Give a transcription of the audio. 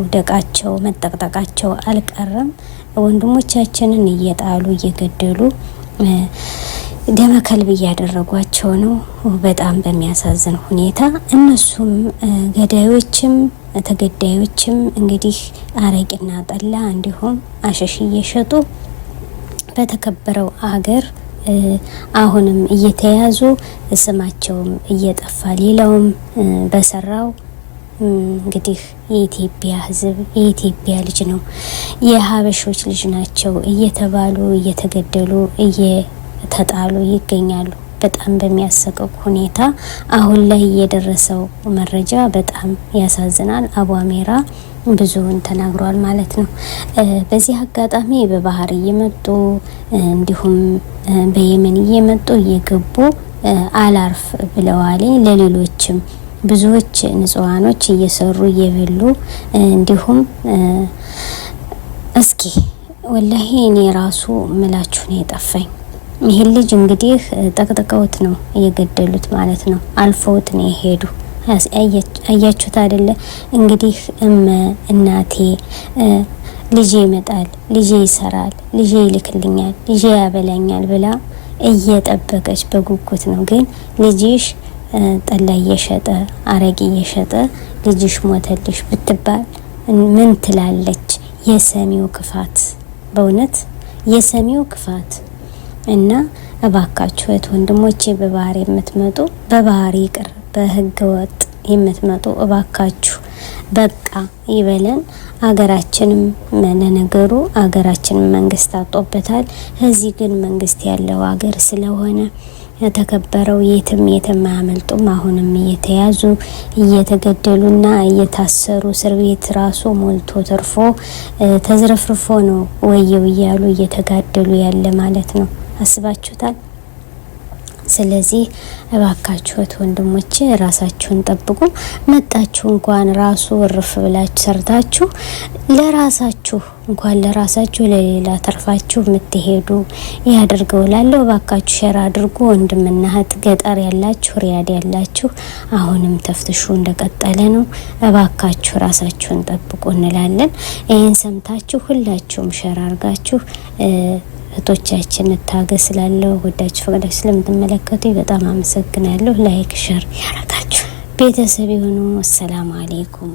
መውደቃቸው መጠቅጠቃቸው አልቀረም። ወንድሞቻችንን እየጣሉ እየገደሉ ደመ ከልብ እያደረጓቸው ነው በጣም በሚያሳዝን ሁኔታ። እነሱም ገዳዮችም ተገዳዮችም እንግዲህ አረቂና ጠላ እንዲሁም አሸሽ እየሸጡ በተከበረው አገር አሁንም እየተያዙ ስማቸውም እየጠፋ ሌላውም በሰራው እንግዲህ የኢትዮጵያ ሕዝብ የኢትዮጵያ ልጅ ነው የሀበሾች ልጅ ናቸው እየተባሉ እየተገደሉ እየተጣሉ ይገኛሉ። በጣም በሚያሰቅቅ ሁኔታ አሁን ላይ የደረሰው መረጃ በጣም ያሳዝናል። አቡ አሜራ ብዙውን ተናግሯል ማለት ነው። በዚህ አጋጣሚ በባህር እየመጡ እንዲሁም በየመን እየመጡ እየገቡ አላርፍ ብለዋል። ለሌሎችም ብዙዎች ንጹሃኖች እየሰሩ እየበሉ እንዲሁም እስኪ ወላሂ እኔ ራሱ ምላችሁ ነው የጠፋኝ። ይሄን ልጅ እንግዲህ ጠቅጥቀውት ነው እየገደሉት ማለት ነው። አልፈውት ነው የሄዱ። አያችሁት አይደለ? እንግዲህ እናቴ ልጄ ይመጣል፣ ልጄ ይሰራል፣ ልጄ ይልክልኛል፣ ልጄ ያበላኛል ብላ እየጠበቀች በጉጉት ነው። ግን ልጅሽ ጠላ እየሸጠ አረቂ እየሸጠ ልጅሽ ሞተልሽ ብትባል ምን ትላለች? የሰሚው ክፋት፣ በእውነት የሰሚው ክፋት። እና እባካችሁ ወንድሞቼ በባህር የምትመጡ በባህር ይቅር በህገ ወጥ የምትመጡ እባካችሁ በቃ ይበለን። አገራችንም ለነገሩ አገራችንም መንግስት አጦበታል። እዚህ ግን መንግስት ያለው አገር ስለሆነ የተከበረው የትም አያመልጡም። አሁንም እየተያዙ እየተገደሉና እየታሰሩ እስር ቤት ራሱ ሞልቶ ተርፎ ተዝረፍርፎ ነው ወየው እያሉ እየተጋደሉ ያለ ማለት ነው። አስባችሁታል? ስለዚህ እባካችሁ ወንድሞቼ ራሳችሁን ጠብቁ። መጣችሁ እንኳን ራሱ ወርፍ ብላችሁ ሰርታችሁ ለራሳችሁ እንኳን ለራሳችሁ ለሌላ ተርፋችሁ የምትሄዱ ያድርገው ላለው እባካችሁ ሼር አድርጉ። ወንድምና እህት ገጠር ያላችሁ ሪያድ ያላችሁ አሁንም ተፍትሹ እንደቀጠለ ነው። እባካችሁ ራሳችሁን ጠብቁ እንላለን። ይሄን ሰምታችሁ ሁላችሁም ሼር አድርጋችሁ እህቶቻችን ታገስ ስላለው ወዳችሁ ፈቅዳችሁ ስለምትመለከቱ በጣም አመሰግናለሁ። ላይክ ሼር ያረጋችሁ ቤተሰብ ይሁኑ። ሰላም አለይኩም።